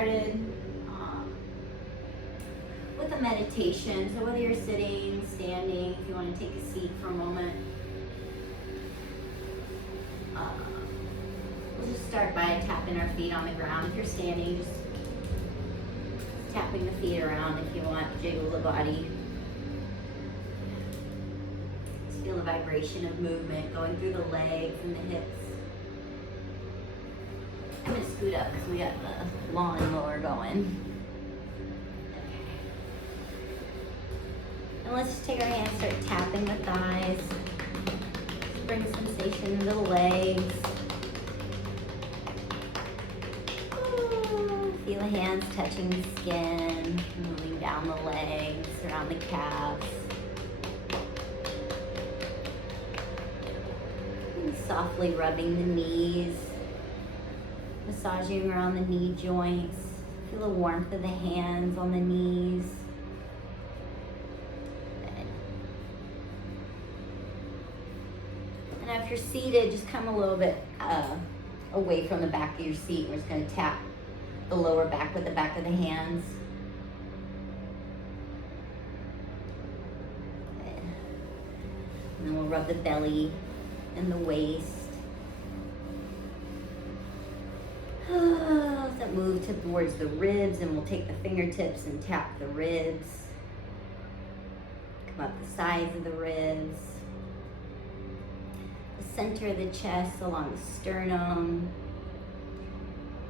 started with a meditation. So whether you're sitting, standing, if you want to take a seat for a moment, we'll just start by tapping our feet on the ground. If you're standing, just tapping the feet around. If you want, jiggle the body. Just feel the vibration of movement going through the legs and the hips. I'm going to scoot up because we got the lawnmower going. And let's just take our hands, start tapping the thighs. Just bring sensation into the legs. Feel the hands touching the skin, moving down the legs, around the calves. And softly rubbing the knees, massaging around the knee joints. Feel the warmth of the hands on the knees. And now if you're seated, just come a little bit away from the back of your seat. We're just going to tap the lower back with the back of the hands. And then we'll rub the belly and the waist. That move towards the ribs, and we'll take the fingertips and tap the ribs. Come up the sides of the ribs. The center of the chest along the sternum.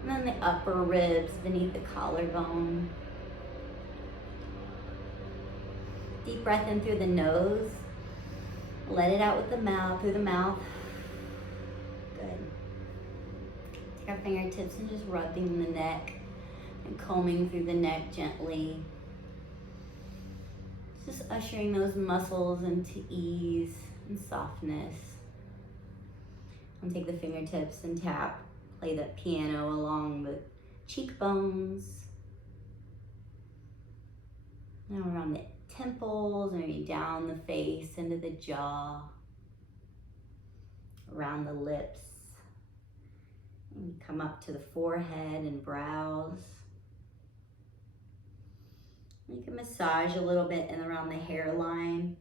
And then the upper ribs beneath the collarbone. Deep breath in through the nose. Let it out with the mouth, through the mouth. Good. Take our fingertips and just rubbing the neck and combing through the neck gently. Just ushering those muscles into ease and softness. And take the fingertips and tap. Play that piano along the cheekbones. Now around the temples, maybe down the face, into the jaw, around the lips. And come up to the forehead and brows. You can massage a little bit and around the hairline.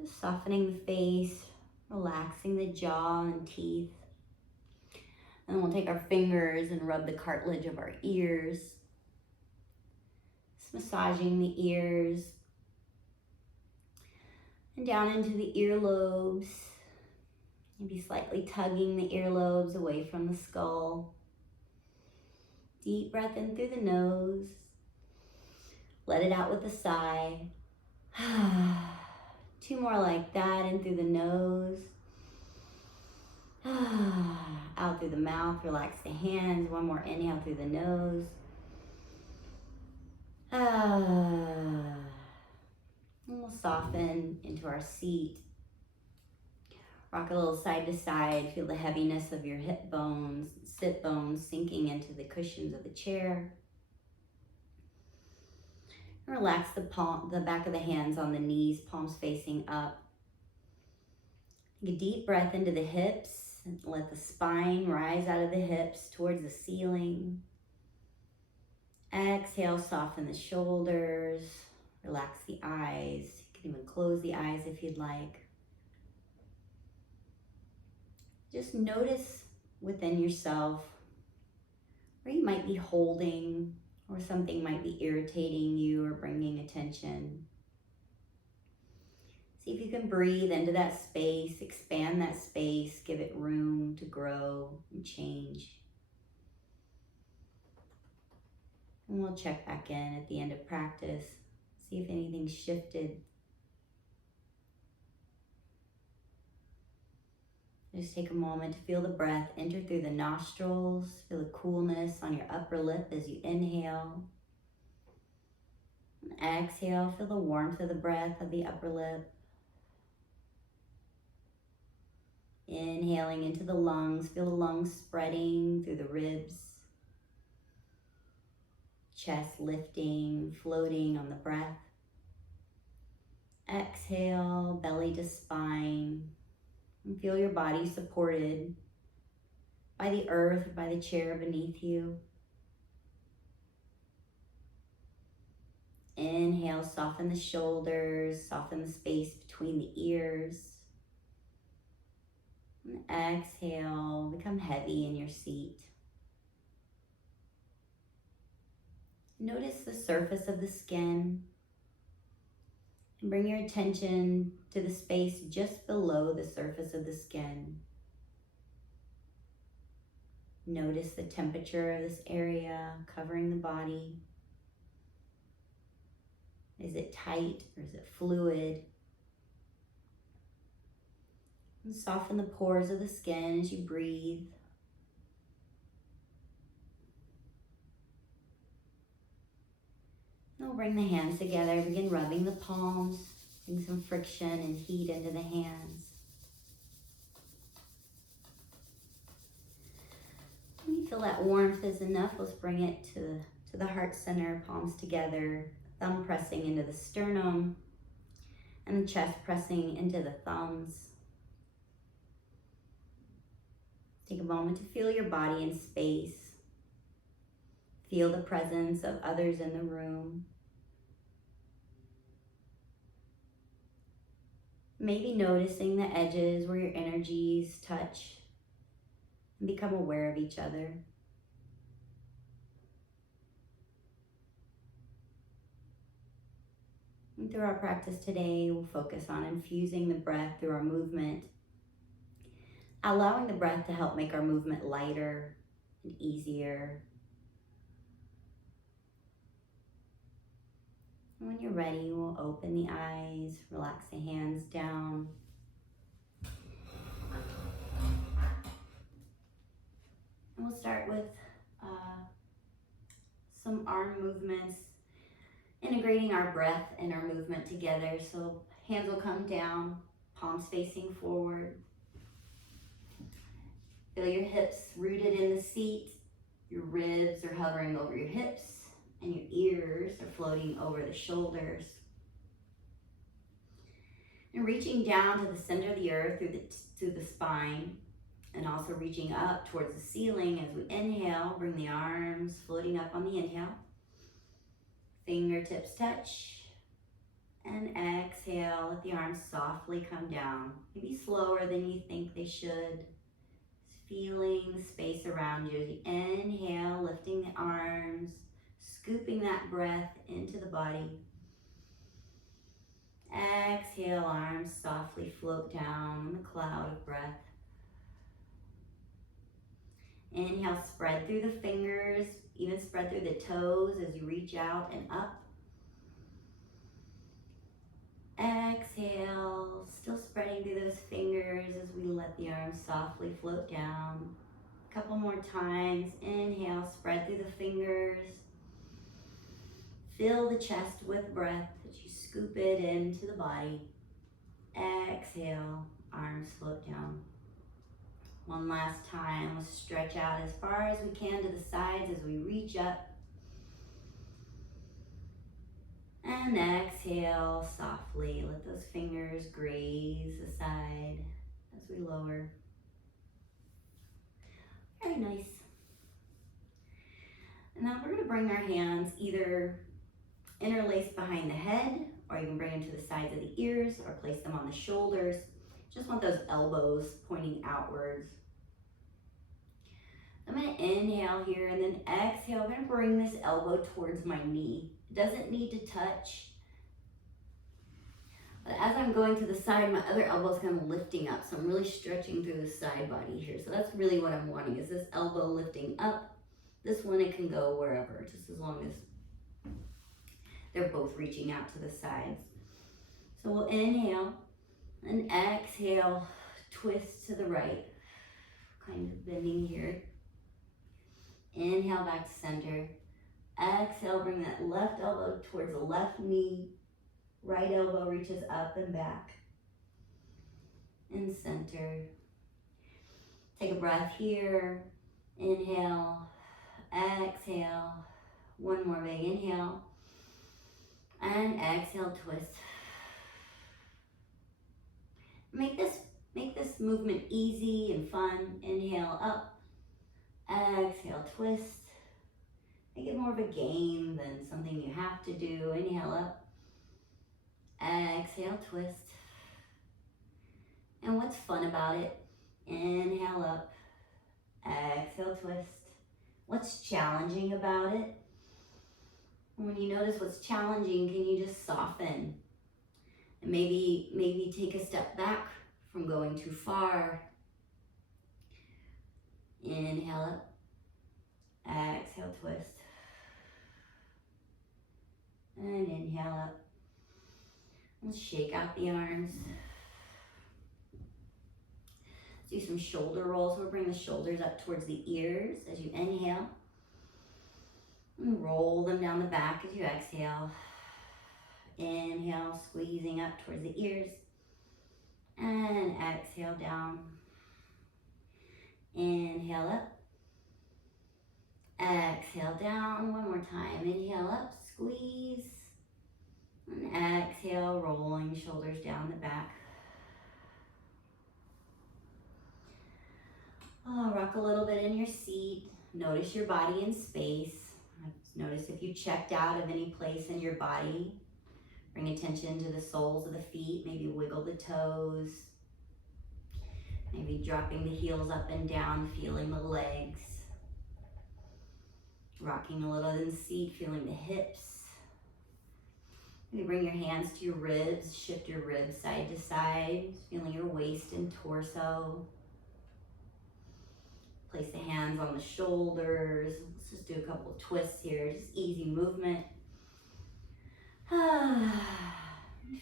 Just softening the face. Relaxing the jaw and teeth. And then we'll take our fingers and rub the cartilage of our ears. Just massaging the ears. And down into the earlobes. Maybe slightly tugging the earlobes away from the skull. Deep breath in through the nose. Let it out with a sigh. 2 more like that, in through the nose. Out through the mouth, relax the hands. 1 more inhale through the nose. And we'll soften into our seat. Rock a little side to side. Feel the heaviness of your hip bones, sit bones sinking into the cushions of the chair. Relax the back of the hands on the knees, palms facing up. Take a deep breath into the hips. And let the spine rise out of the hips towards the ceiling. Exhale, soften the shoulders. Relax the eyes. You can even close the eyes if you'd like. Just notice within yourself where you might be holding, or something might be irritating you or bringing attention. See if you can breathe into that space, expand that space, give it room to grow and change. And we'll check back in at the end of practice, see if anything shifted. Just take a moment to feel the breath enter through the nostrils. Feel the coolness on your upper lip as you inhale. And exhale, feel the warmth of the breath of the upper lip. Inhaling into the lungs, feel the lungs spreading through the ribs. Chest lifting, floating on the breath. Exhale, belly to spine. And feel your body supported by the earth or by the chair beneath you. Inhale, soften the shoulders, soften the space between the ears. And exhale, become heavy in your seat. Notice the surface of the skin and bring your attention to the space just below the surface of the skin. Notice the temperature of this area covering the body. Is it tight or is it fluid? And soften the pores of the skin as you breathe. Now bring the hands together, begin rubbing the palms, bring some friction and heat into the hands. When you feel that warmth is enough, let's bring it to the heart center, palms together, thumb pressing into the sternum, and the chest pressing into the thumbs. Take a moment to feel your body in space. Feel the presence of others in the room. Maybe noticing the edges where your energies touch and become aware of each other. And through our practice today, we'll focus on infusing the breath through our movement, allowing the breath to help make our movement lighter and easier. And when you're ready, we'll open the eyes, relax the hands down. And we'll start with some arm movements, integrating our breath and our movement together. So hands will come down, palms facing forward. Feel your hips rooted in the seat. Your ribs are hovering over your hips and your ears are floating over the shoulders. And reaching down to the center of the earth through the spine, and also reaching up towards the ceiling as we inhale, bring the arms floating up on the inhale. Fingertips touch. And exhale, let the arms softly come down. Maybe slower than you think they should. Feeling the space around you as you inhale, lifting the arms, scooping that breath into the body. Exhale, arms softly float down in the cloud of breath. Inhale, spread through the fingers, even spread through the toes as you reach out and up. Exhale, still spreading through those fingers as we let the arms softly float down. A couple more times. Inhale, spread through the fingers. Fill the chest with breath as you scoop it into the body. Exhale, arms float down. One last time, let's stretch out as far as we can to the sides as we reach up. And exhale softly. Let those fingers graze the side as we lower. Very nice. And now we're going to bring our hands either interlaced behind the head, or you can bring them to the sides of the ears, or place them on the shoulders. Just want those elbows pointing outwards. I'm going to inhale here and then exhale. I'm going to bring this elbow towards my knee. It doesn't need to touch. But as I'm going to the side, my other elbow is kind of lifting up. So I'm really stretching through the side body here. So that's really what I'm wanting, is this elbow lifting up. This one, it can go wherever, just as long as they're both reaching out to the sides. So we'll inhale and exhale, twist to the right, kind of bending here. Inhale back to center. Exhale, bring that left elbow towards the left knee. Right elbow reaches up and back. And center. Take a breath here. Inhale. Exhale. One more big inhale. And exhale, twist. Make this movement easy and fun. Inhale up. Exhale, twist. Make it more of a game than something you have to do. Inhale up. Exhale, twist. And what's fun about it? Inhale up. Exhale, twist. What's challenging about it? When you notice what's challenging, can you just soften? And maybe take a step back from going too far. Inhale up. Exhale, twist. And inhale up. Let's shake out the arms. Let's do some shoulder rolls. We'll bring the shoulders up towards the ears as you inhale. And roll them down the back as you exhale. Inhale, squeezing up towards the ears. And exhale down. Inhale up. Exhale down. One more time. Inhale up, squeeze. And exhale, rolling shoulders down the back. Oh, rock a little bit in your seat. Notice your body in space. Notice if you checked out of any place in your body. Bring attention to the soles of the feet. Maybe wiggle the toes. Maybe dropping the heels up and down, feeling the legs. Rocking a little in the seat, feeling the hips. Maybe bring your hands to your ribs, shift your ribs side to side, feeling your waist and torso. Place the hands on the shoulders. Let's just do a couple of twists here, just easy movement.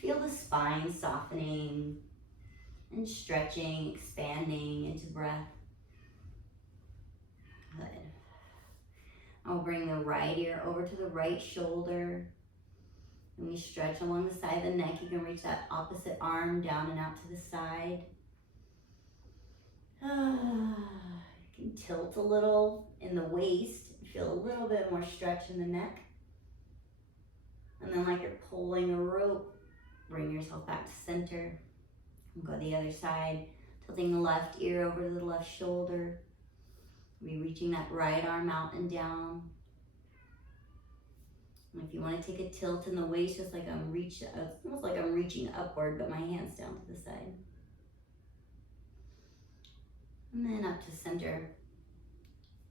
Feel the spine softening and stretching, expanding into breath. Good. I'll bring the right ear over to the right shoulder. When you stretch along the side of the neck, you can reach that opposite arm down and out to the side. You can tilt a little in the waist. Feel a little bit more stretch in the neck. And then like you're pulling a rope, bring yourself back to center. And go the other side, tilting the left ear over to the left shoulder. Be reaching that right arm out and down. And if you want to take a tilt in the waist, just like it's almost like I'm reaching upward, but my hand's down to the side. And then up to center.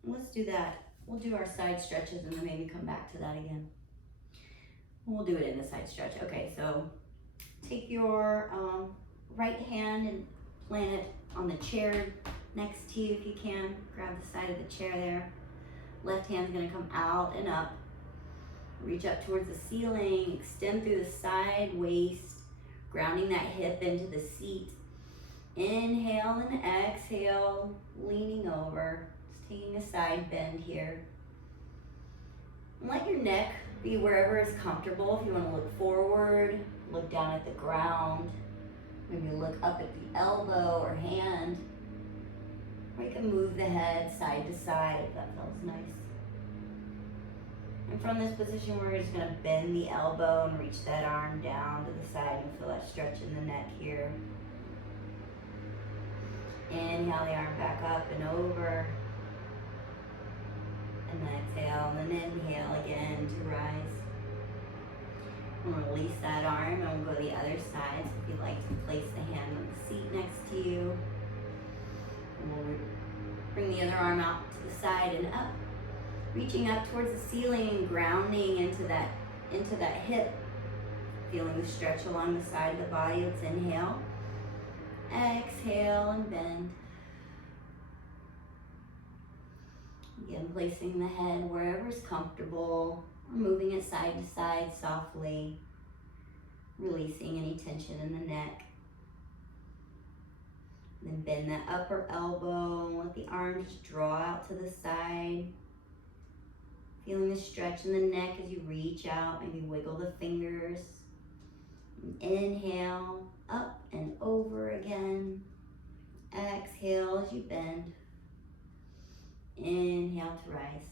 Let's do that. We'll do our side stretches and then maybe come back to that again. We'll do it in the side stretch. Okay, so take your right hand and plant it on the chair next to you if you can. Grab the side of the chair there. Left hand's gonna come out and up. Reach up towards the ceiling, extend through the side waist, grounding that hip into the seat. Inhale and exhale, leaning over, just taking a side bend here. And let your neck be wherever is comfortable. If you want to look forward, look down at the ground, maybe look up at the elbow or hand. Or you can move the head side to side if that feels nice. And from this position, we're just gonna bend the elbow and reach that arm down to the side and feel that stretch in the neck here. Inhale the arm back up and over. And then exhale, and then inhale again to rise. And release that arm, and we'll go to the other side. So if you'd like to place the hand on the seat next to you. And we'll bring the other arm out to the side and up. Reaching up towards the ceiling and grounding into that hip. Feeling the stretch along the side of the body. Let's inhale. Exhale and bend. Again, placing the head wherever is comfortable. Or moving it side to side softly. Releasing any tension in the neck. And then bend that upper elbow. Let the arms draw out to the side. Feeling the stretch in the neck as you reach out. Maybe wiggle the fingers. And inhale, up and over again. Exhale as you bend. Inhale to rise.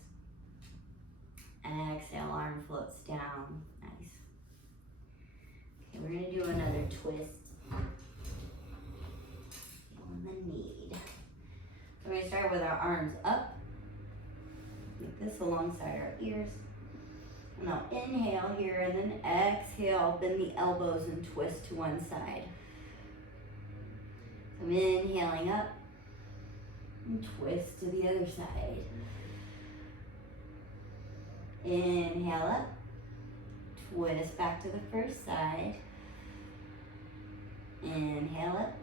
Exhale, arm floats down. Nice. Okay, we're going to do another twist on the knee. So we're going to start with our arms up this alongside our ears. And I'll inhale here and then exhale, bend the elbows and twist to one side. So I'm inhaling up and twist to the other side. Inhale up, twist back to the first side. Inhale up,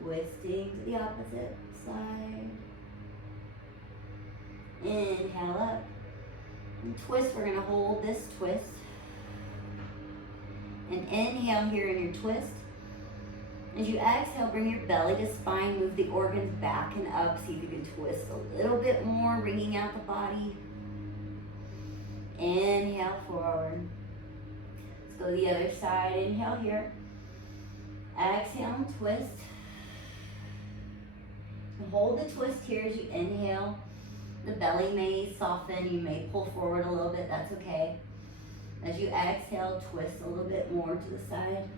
twisting to the opposite side. Inhale up, and twist. We're gonna hold this twist. And inhale here in your twist. As you exhale, bring your belly to spine, move the organs back and up. See if you can twist a little bit more, wringing out the body. Inhale forward. Let's go to the other side. Inhale here. Exhale and twist. And hold the twist here as you inhale. The belly may soften. You may pull forward a little bit. That's okay. As you exhale, twist a little bit more to the side.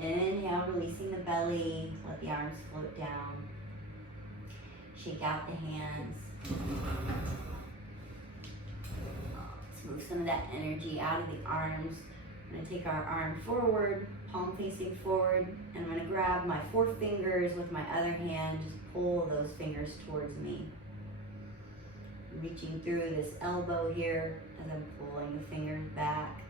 Inhale, releasing the belly. Let the arms float down. Shake out the hands. Let's move some of that energy out of the arms. I'm going to take our arm forward, palm facing forward, and I'm going to grab my 4 fingers with my other hand. Just pull those fingers towards me. I'm reaching through this elbow here as I'm pulling the fingers back.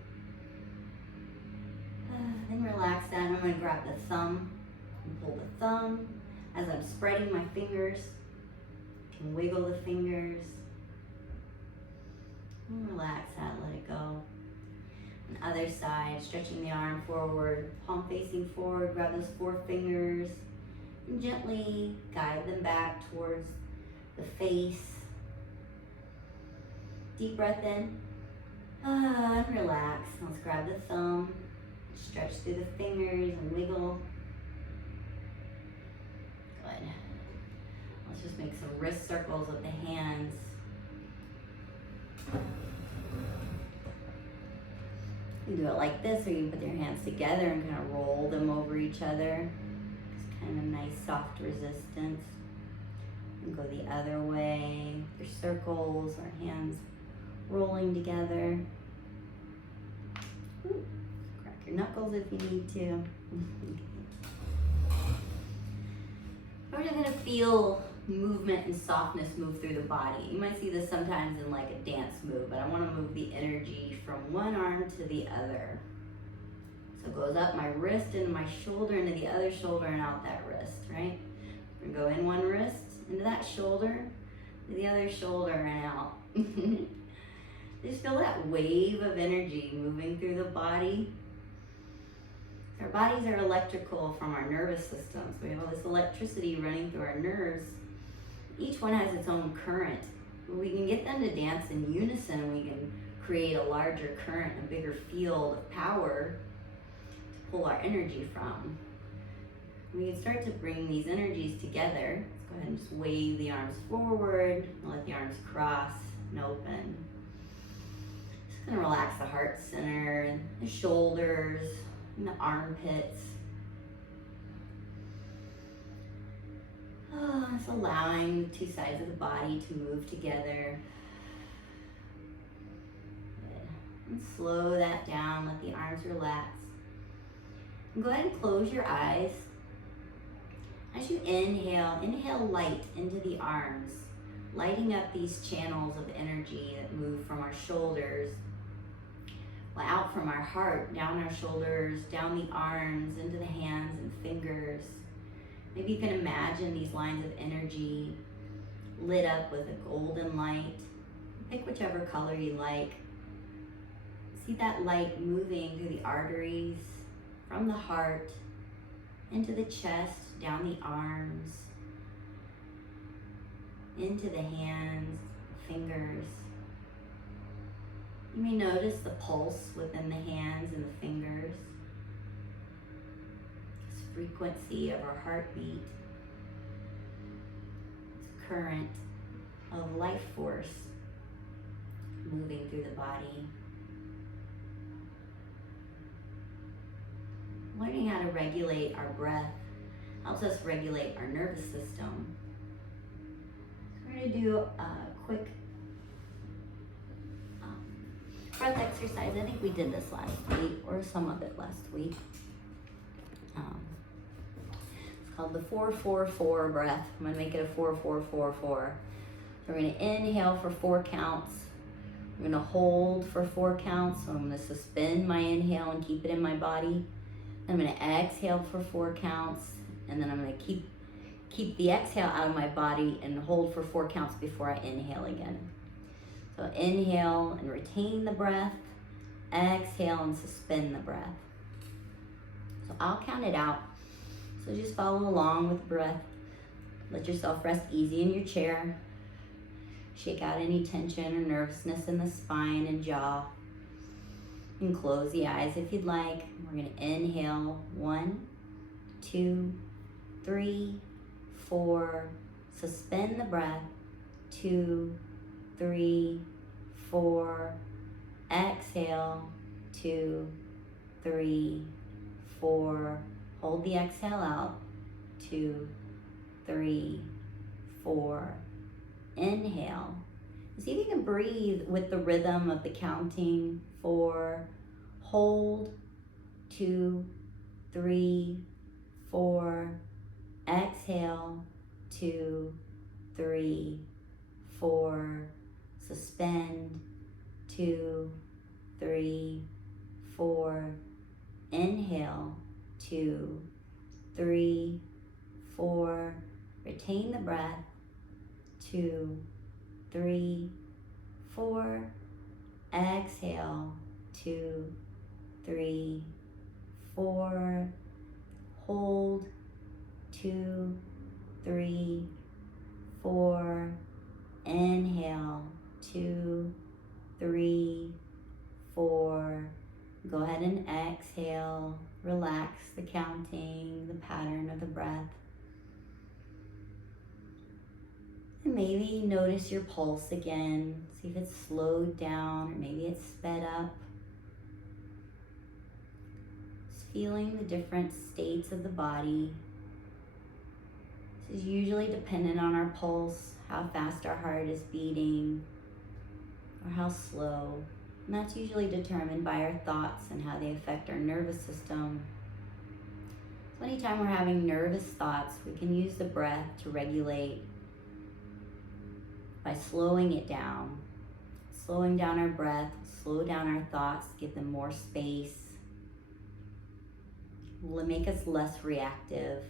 Then relax that. I'm going to grab the thumb and pull the thumb as I'm spreading my fingers. You can wiggle the fingers. And relax that, let it go. And other side, stretching the arm forward, palm facing forward, grab those 4 fingers and gently guide them back towards the face. Deep breath in and relax. Let's grab the thumb. Stretch through the fingers and wiggle. Good. Let's just make some wrist circles with the hands. You can do it like this, or you can put your hands together and kind of roll them over each other. It's kind of nice, soft resistance. And go the other way. Your circles, our hands rolling together. Ooh. Your knuckles if you need to. We're just gonna feel movement and softness move through the body. You might see this sometimes in like a dance move, but I wanna move the energy from one arm to the other. So it goes up my wrist into my shoulder, into the other shoulder, and out that wrist, right? We're gonna go in one wrist, into that shoulder, to the other shoulder, and out. Just feel that wave of energy moving through the body. Our bodies are electrical from our nervous systems. We have all this electricity running through our nerves. Each one has its own current. We can get them to dance in unison, and we can create a larger current, a bigger field of power to pull our energy from. We can start to bring these energies together. Let's go ahead and just wave the arms forward, and let the arms cross and open. Just gonna relax the heart center, the shoulders, and the armpits. Just allowing the 2 sides of the body to move together. Good. And slow that down, let the arms relax. And go ahead and close your eyes. As you inhale, inhale light into the arms, lighting up these channels of energy that move from our shoulders, out from our heart, down our shoulders, down the arms, into the hands and fingers. Maybe you can imagine these lines of energy lit up with a golden light. Pick whichever color you like. See that light moving through the arteries, from the heart, into the chest, down the arms, into the hands, fingers. You may notice the pulse within the hands and the fingers. This frequency of our heartbeat. This current of life force moving through the body. Learning how to regulate our breath helps us regulate our nervous system. going to do a quick breath exercise. I think we did this last week, or some of it last week. It's called the 4-4-4 breath. I'm going to make it a 4-4-4-4. So we're going to inhale for 4 counts. I'm going to hold for 4 counts. So I'm going to suspend my inhale and keep it in my body. I'm going to exhale for 4 counts, and then I'm going to keep the exhale out of my body and hold for 4 counts before I inhale again. So inhale and retain the breath, exhale and suspend the breath. So I'll count it out. So just follow along with the breath. Let yourself rest easy in your chair. Shake out any tension or nervousness in the spine and jaw. And close the eyes if you'd like. We're going to inhale 1, 2, 3, 4. Suspend the breath. 2, 3, 4. Exhale. 2, 3, 4. Hold the exhale out. 2, 3, 4. Inhale. See if you can breathe with the rhythm of the counting. 4. Hold. 2, 3, 4. Exhale. 2, 3, 4. Suspend. 2, 3, 4. Inhale. 2, 3, 4. Retain the breath. 2, 3, 4. Exhale. 2, 3, 4. Hold. 2, 3, 4. Inhale. 2, 3, 4. Go ahead and exhale. Relax the counting, the pattern of the breath. And maybe notice your pulse again. See if it's slowed down or maybe it's sped up. Just feeling the different states of the body. This is usually dependent on our pulse, how fast our heart is beating, or how slow. And that's usually determined by our thoughts and how they affect our nervous system. So anytime we're having nervous thoughts, we can use the breath to regulate by slowing it down. Slowing down our breath, slow down our thoughts, give them more space. Will make us less reactive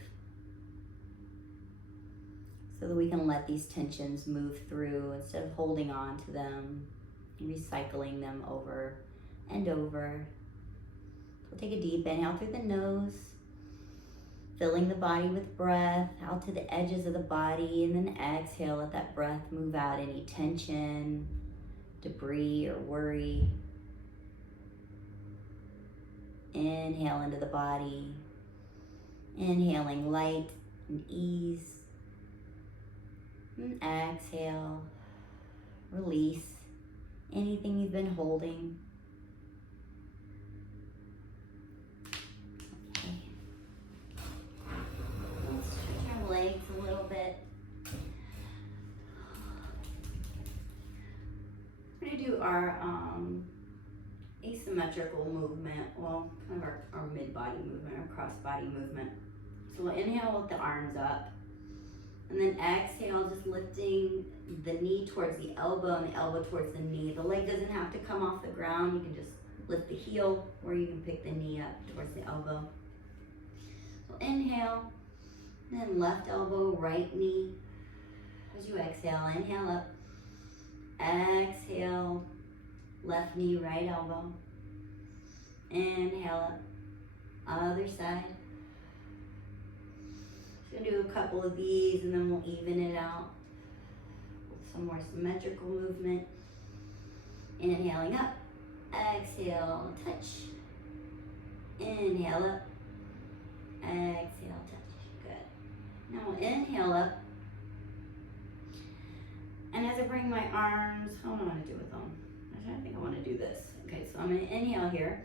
so that we can let these tensions move through instead of holding on to them, recycling them over and over. So take a deep inhale through the nose, filling the body with breath out to the edges of the body, and then exhale, let that breath move out any tension, debris, or worry. Inhale into the body, inhaling light and ease, and exhale, release anything you've been holding. Okay. Let's stretch our legs a little bit. We're going to do our asymmetrical movement, well, kind of our mid-body movement, our cross-body movement. So we'll inhale with the arms up, and then exhale, just lifting the knee towards the elbow and the elbow towards the knee. The leg doesn't have to come off the ground. You can just lift the heel, or you can pick the knee up towards the elbow. So inhale, and then left elbow, right knee. As you exhale, inhale up, exhale, left knee, right elbow. Inhale up, other side. Just gonna do a couple of these and then we'll even it out with some more symmetrical movement. Inhaling up, exhale, touch. Inhale up, exhale, touch. Good. Now we'll inhale up. And as I bring my arms, how do I want to do with them? I think I want to do this. Okay, so I'm going to inhale here.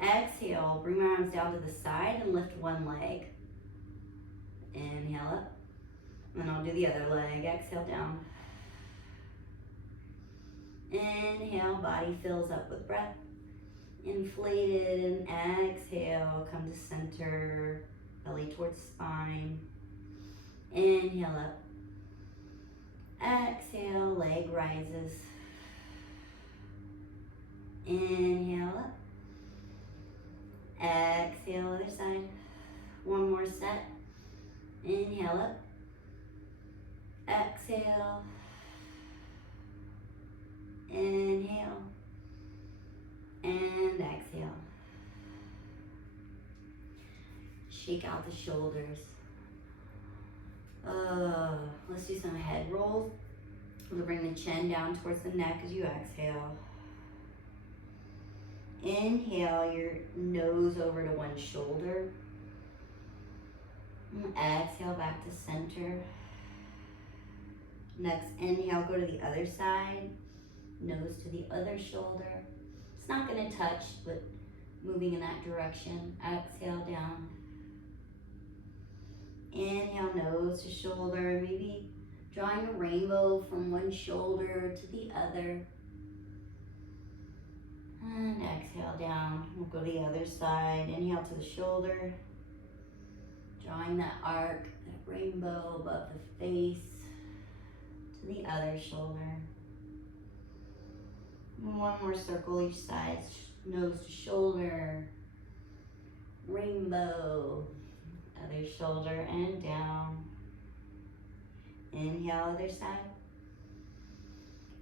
Exhale, bring my arms down to the side and lift one leg. Inhale up. And then I'll do the other leg. Exhale down. Inhale, body fills up with breath. Inflated, and exhale, come to center, belly towards spine. Inhale up. Exhale, leg rises. Inhale up. Exhale, other side. One more set. Inhale up. Exhale. Inhale. And exhale. Shake out the shoulders. Let's do some head rolls. We'll bring the chin down towards the neck as you exhale. Inhale your nose over to one shoulder. And exhale back to center. Next inhale, go to the other side. Nose to the other shoulder. It's not going to touch, but moving in that direction. Exhale down. Inhale, nose to shoulder. Maybe drawing a rainbow from one shoulder to the other. And exhale down. We'll go to the other side. Inhale to the shoulder. Drawing that arc, that rainbow above the face to the other shoulder. And one more circle each side. Nose to shoulder. Rainbow. Other shoulder and down. Inhale, other side.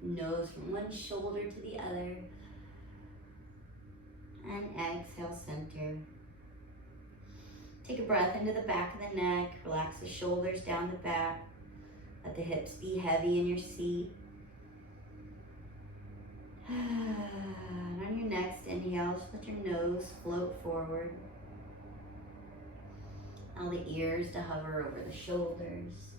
Nose from one shoulder to the other. And exhale, center. Take a breath into the back of the neck. Relax the shoulders down the back. Let the hips be heavy in your seat. And on your next inhale, just let your nose float forward. Allow the ears to hover over the shoulders.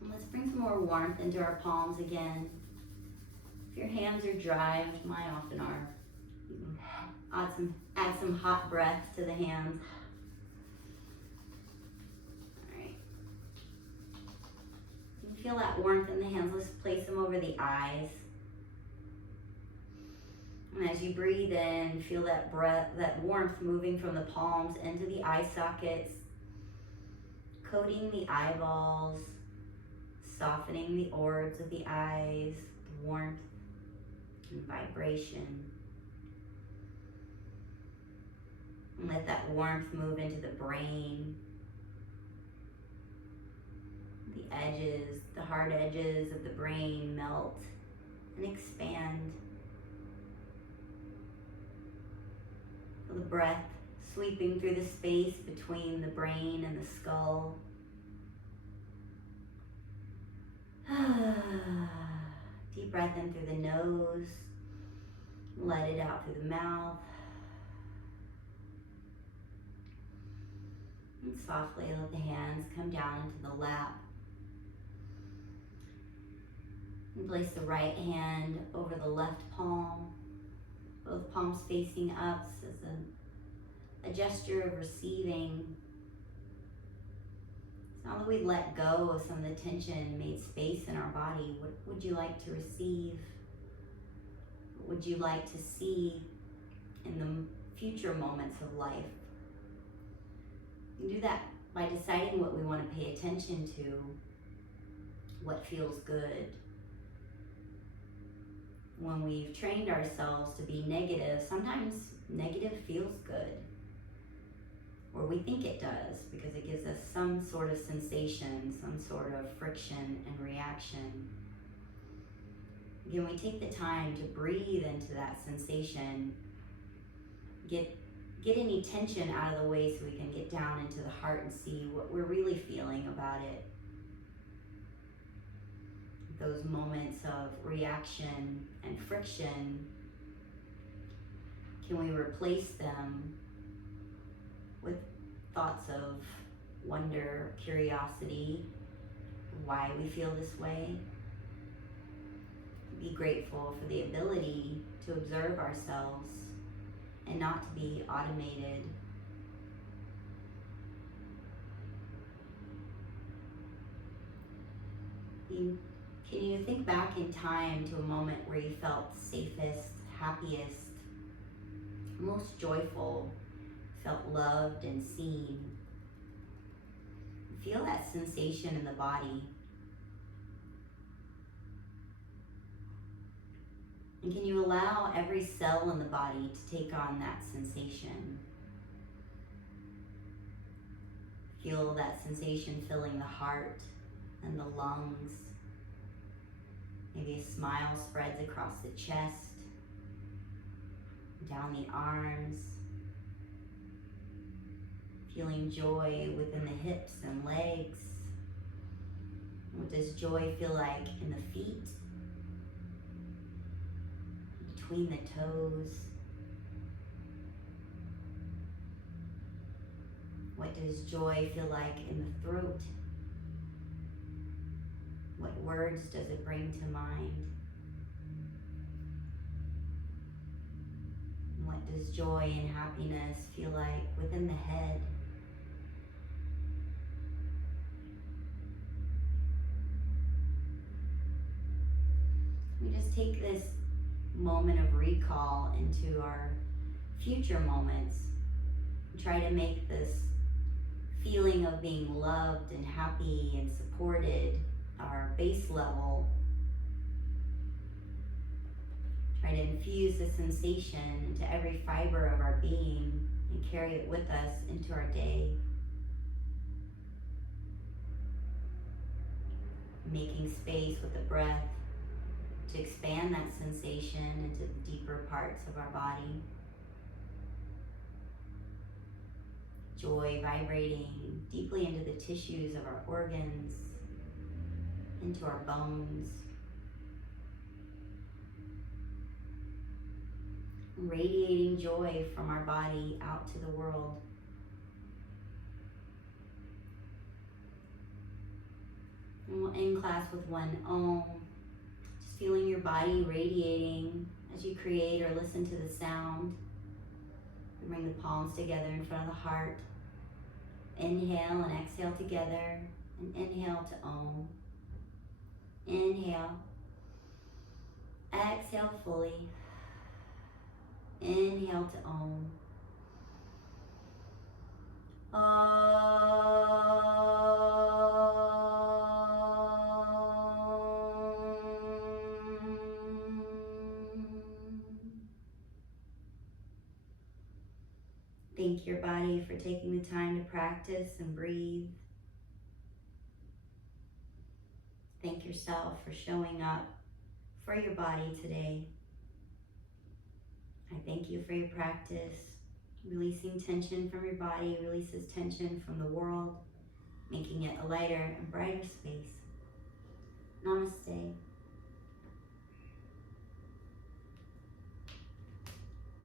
And let's bring some more warmth into our palms again. If your hands are dry, which mine often are, you can add some hot breath to the hands. All right. You can feel that warmth in the hands. Let's place them over the eyes. And as you breathe in, feel that breath, that warmth moving from the palms into the eye sockets, coating the eyeballs, softening the orbs of the eyes, the warmth and vibration. And let that warmth move into the brain, the edges, the hard edges of the brain melt and expand. Feel the breath sweeping through the space between the brain and the skull. Deep breath in through the nose. Let it out through the mouth. And softly let the hands come down into the lap. And place the right hand over the left palm. Both palms facing up as a gesture of receiving. Now that we let go of some of the tension, made space in our body, what would you like to receive? What would you like to see in the future moments of life? You can do that by deciding what we want to pay attention to, what feels good. When we've trained ourselves to be negative, sometimes negative feels good. Or we think it does, because it gives us some sort of sensation, some sort of friction and reaction. Again, we take the time to breathe into that sensation, get any tension out of the way so we can get down into the heart and see what we're really feeling about it. Those moments of reaction and friction, can we replace them with thoughts of wonder, curiosity, why we feel this way? Be grateful for the ability to observe ourselves and not to be automated. Can you think back in time to a moment where you felt safest, happiest, most joyful, felt loved and seen? Feel that sensation in the body. And can you allow every cell in the body to take on that sensation? Feel that sensation filling the heart and the lungs. Maybe a smile spreads across the chest, down the arms. Feeling joy within the hips and legs. What does joy feel like in the feet? Between the toes? What does joy feel like in the throat? What words does it bring to mind? And what does joy and happiness feel like within the head? We just take this moment of recall into our future moments. Try to make this feeling of being loved and happy and supported our base level. Try to infuse the sensation into every fiber of our being and carry it with us into our day. Making space with the breath to expand that sensation into the deeper parts of our body. Joy vibrating deeply into the tissues of our organs, into our bones. Radiating joy from our body out to the world. And we'll end class with one Om. Just feeling your body radiating as you create or listen to the sound. Bring the palms together in front of the heart. Inhale and exhale together. And inhale to Om. Inhale. Exhale fully. Inhale to Om. Thank your body for taking the time to practice and breathe. Thank yourself for showing up for your body today. I thank you for your practice. Releasing tension from your body releases tension from the world, making it a lighter and brighter space. Namaste.